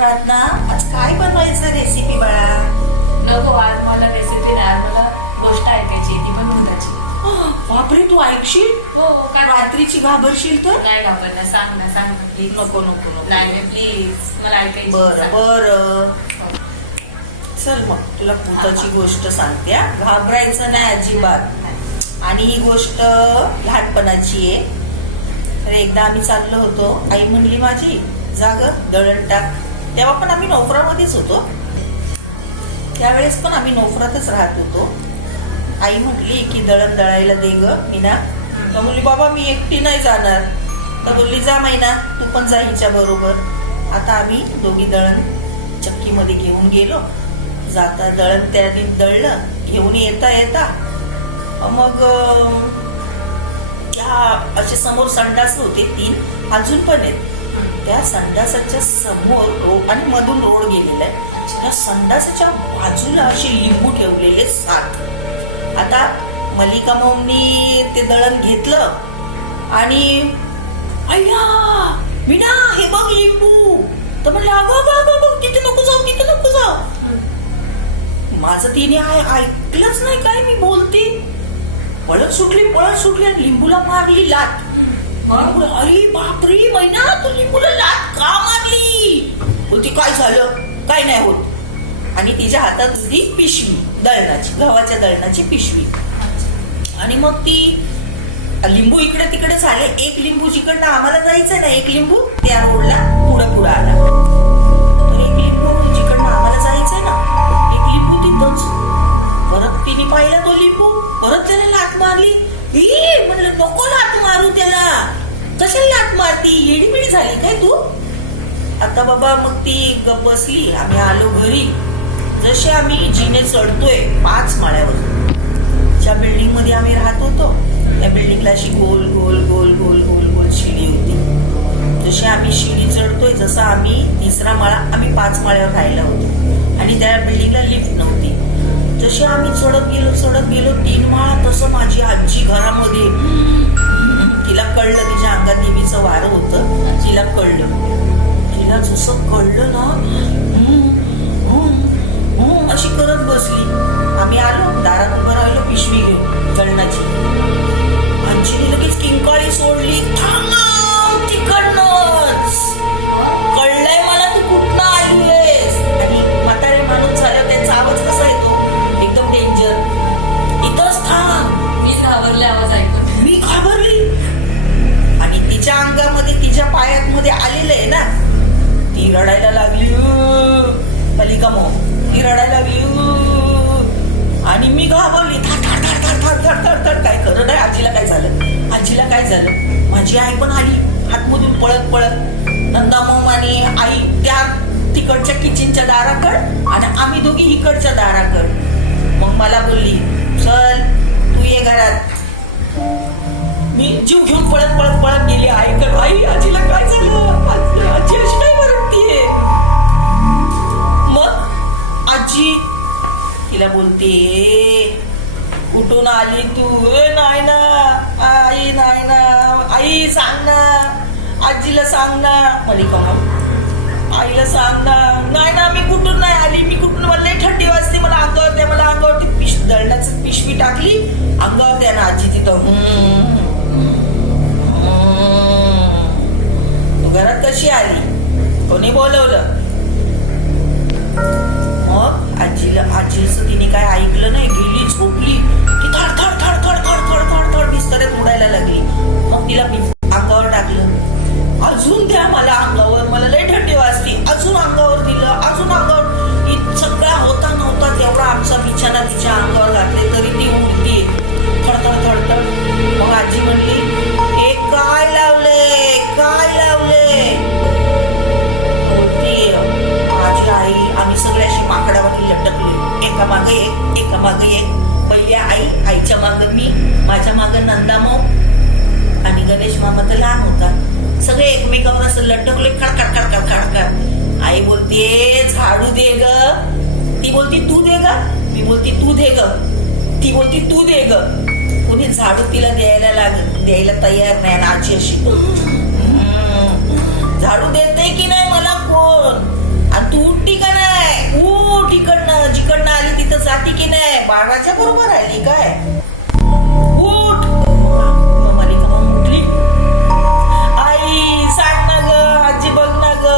प्रार्थना, आज काय बनवायचं रेसिपी बाळा? नको, आज मला रेसिपी नाही, आज मला गोष्ट ऐकायची, ती पण भूताची. बापरे, तू ऐकशील? हो, काय रात्रीची घाबरशील तर? नाही घाबरणार, सांग ना प्लीज. नको नको नको. नाही प्लीज, मला ऐकायची. बरं बरं, चल मग तुला भूताची गोष्ट सांगते हा. घाबरायचं नाही अजिबात. आणि ही गोष्ट लहानपणाची आहे. तर एकदा आम्ही चाललो होतो, आई म्हणली माझी जाग दळण टाक. तेव्हा पण आम्ही नोफरामध्येच होतो. त्यावेळेस पण आम्ही नोफरातच राहत होतो. आई म्हटली की दळण दळायला दे ग मीना. तर बोलली बाबा मी एकटी नाही जाणार. तर बोलली जा मैना, तू पण जा हिच्या बरोबर. आता आम्ही दोघी दळण चक्कीमध्ये घेऊन गेलो. जाता दळण त्या दिन दळलं. घेऊन येता येता मग त्या असे समोर संडास होते 3, अजून पण आहेत. त्या संडासाच्या समोर आणि मधून रोड गेलेला आहे. त्या संडासाच्या बाजूला असे लिंबू ठेवलेले 7. आता मलिका मम्मी ते दळण घेतलं आणि अय्या मीना हे बघ लिंबू. तर म्हणलं अगं तिथे नको जाऊ, तिथे नको जाऊ. माझं तिने ऐकलंच नाही काय मी बोलते. पळत सुटली आणि लिंबूला मारली लाट. अरे बापरे मैना, तू लिंबूला लाट का मारली? बोलती काय झालं, काय नाही होत. आणि तिच्या हातात होती पिशवी दळणाची, गव्हाच्या दळणाची पिशवी. आणि मग ती लिंबू इकडे तिकडे झाले. एक लिंबू जिकडनं आम्हाला जायचं ना, एक लिंबू त्या रोडला पुढं आला. तर एक लिंबू जिकडनं आम्हाला जायचंय ना, एक लिंबू तिथंच. परत तिने पाहिला तो लिंबू, परत त्याला लाट मारली. म्हणलं नको लाट मारू त्याला, कशाला लाट मारती, येडीबिडी झाली काय तू? आता बाबा मग ती गप बसली. आम्ही आलो घरी. जसे आम्ही जिने चढतोय 5 माळ्यावर, ज्या बिल्डिंग मध्ये आम्ही राहत होतो त्या बिल्डिंगला अशी गोल गोल गोल गोल गोल गोल शिडी होती. जसे आम्ही शिडी चढतोय, जसा आम्ही 3रा माळा, आम्ही 5 माळ्यावर राहिला होतो आणि त्या बिल्डिंगला लिफ्ट नव्हती. जसे आम्ही चढत गेलो 3 माळा, तसं माझी आजी घरामध्ये. तिला कळलं, तिच्या अंगात देवीचं वारं होतं. तिला जसं कळलं ना, अशी करत बसली. आम्ही आलो, दारात उभं राहिलो पिशवी घेऊन दळणाची. आजीने लगेच किंकाळी सोडली, तिकडनंच कळलंय मला तू कुठनं आलीयस. आणि म्हातारे माणूस झाल्यावर त्यांचा आवाज कसा येतो, एकदम डेंजर. इथंच थांब. मी घाबरले, आवाज ऐकून मी घाबरली. आणि तिच्या अंगामध्ये, तिच्या पायामध्ये आलेलं आहे ना, ती रडायला लागली. मलिका मग ती रडायला लागली आणि मी घाबरली. काय खरं नाही, आजीला काय झालं. माझी आई पण आली हातमधून पळत. नंदा मम आणि आई त्या तिकडच्या किचनच्या दाराकड आणि आम्ही दोघी इकडच्या दाराकड. मग मला बोलली चल तू ये घरात. मी जीव घेऊन पळत गेली आईकडे. आई आजीला काय झालं, आजी अशी काय बरडतीये. मग आजी तिला बोलते कुठून आली तू? नाही ना आई, नाही ना आई, सांग ना आजीला, सांग ना. मलिका आईला सांग ना. नाही ना, मी कुठून नाही आली, मी कुठून, मला लई थंडी वाजते, मला अंगावर द्या, मला अंगावरती दळणाची पिशवी टाकली अंगावर द्या ना आजी. तिथं घरात कशी आली, कोणी बोलवलं? मग आजीचं तिने काय ऐकलं नाही, गेली झोपली की थड बिस्तऱ्यात उडायला लागली. मग तिला अंगावर टाकलं. अजून द्या मला अंगावर, मला लय थंडी वाजते. अजून अंगावर दिलं, अजून अंगावर. सगळा होता नव्हता तेवढा आमचा बिछाना तिच्या अंगावर घातले तरी ती उडतीये थडथड. मग आजी म्हणली हे काय लावले. माझी आई, आम्ही सगळ्याशी माकडावरती लटकले, एका मागे एक. पहिल्या आईच्या मागं मी, माझ्या मागं नंदामो आणि गणेश मामा तर लहान होता. सगळे एकमेकावर असं लटकले, खडखड. आई बोलते झाडू दे ग. ती बोलती तू दे ग. मी बोलती तू दे ग. ती बोलती तू दे ग. कुणी झाडू तिला द्यायला तयार नाही. आजी अशी झाडू देते की नाही मला कोण. बाळराजा बरोबर आली काय? उठ. मग मालिका मग उठली. आई सांग ना ग, आजी बघ ना ग.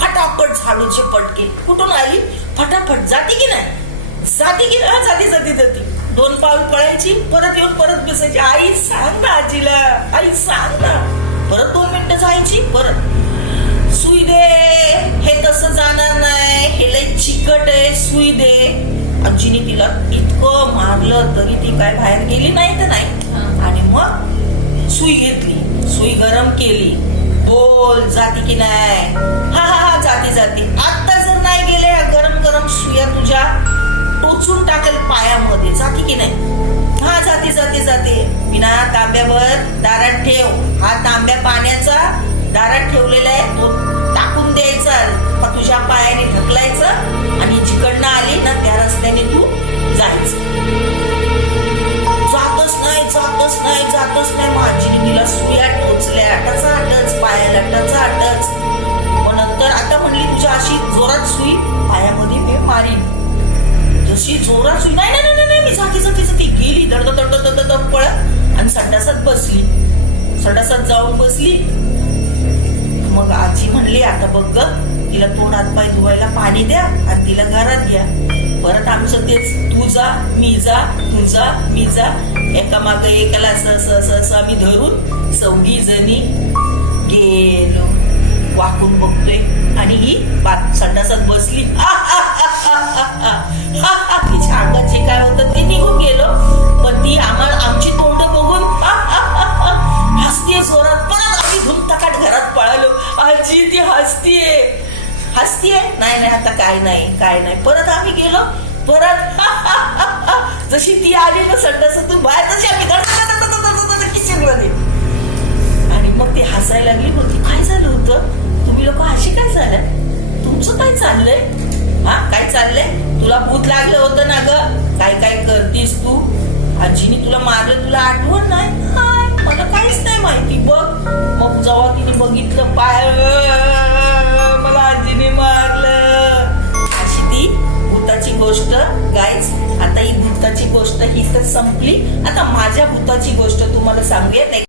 फटाफट झाडूचे पटके. कुठून आली? फटाफट. जाती की नाही? जाती की नाही? जाती जाती जाती. 2 पाऊल पळायची, परत येऊन परत बसायची. आई सांग ना आजीला, आई सांग ना. परत 2 मिनिटं जायची, परत सुई दे. हे तसं जाणार नाही, हे लय चिकट आहे, सुई दे. आजीने तिला इतकं मारलं तरी ती काय बाहेर गेली नाही तर नाही. आणि मग सुई घेतली, सुई गरम केली. बोल, जाती की नाही? हा हा हा, जाती जाती. आता जर नाही गेले गरम गरम सुया तुझ्या टोचून टाकेल पायामध्ये. जाती की नाही? हा, जाती जाती जाते. बिना तांब्यावर दारात ठेव. हा तांब्या पाण्याचा दारात ठेवलेला आहे, तो टाकून द्यायचा. मग तुझ्या पायाने ढकलायचं आणि जिकडनं आली ना त्या रस्त्याने तू जायचं. जातच नाही, जातच नाही, जातच नाही. माझीने तिला सुया टोचल्या, टचाटच पायाला, टचाटच. मग नंतर आता म्हणली तुझ्या अशी जोरात सुई पायामध्ये मी मारीन. जशी जोरात सुई, नाही नाही नाही, मी जाती जाती जाती गेली. दड दड दड दड पळत आणि संडासात बसली. संडासात जाऊन बसली. मग आजी म्हणली आता बघ ग, तिला तोंड हात पाय धुवायला पाणी द्या आणि तिला घरात घ्या. परत आमचं तेच, तू जा मी जा, तू जा मी जा. एका मागे एकाला असं आम्ही धरून 4 जणी गेलो. वाकून बघतोय आणि ही संडासात बसली. तिच्या अंगात जे काय होतं ते निघून गेलो, पण ती आमची तोंड बघून हसतीये जोरात. परत आम्ही धुमताकाट घरात पळालो. आजी ती हसतीये. नाही नाही, आता काय नाही. परत आम्ही गेलो. परत जशी ती आली ना संडासातून बाहेर, तशी आम्ही किचन मध्ये. आणि मग ती हसायला लागली. म्हणते काय झालं होतं? तुम्ही लोक अशी काय झालं? तुमचं काय चाललंय? हा, काय चाललंय? तुला भूत लागलं होतं ना ग? काय काय करतीस तू? आजीने तुला मारलं, तुला आठवण नाही? मला काहीच नाही माहिती. बघ. मग जेव्हा तिने बघितलं पाय, मला आजीने मारलं. अशी ती भूताची गोष्ट. गाईज, आता ही भूताची गोष्ट ही तर संपली. आता माझ्या भूताची गोष्ट तुम्हाला सांगूया.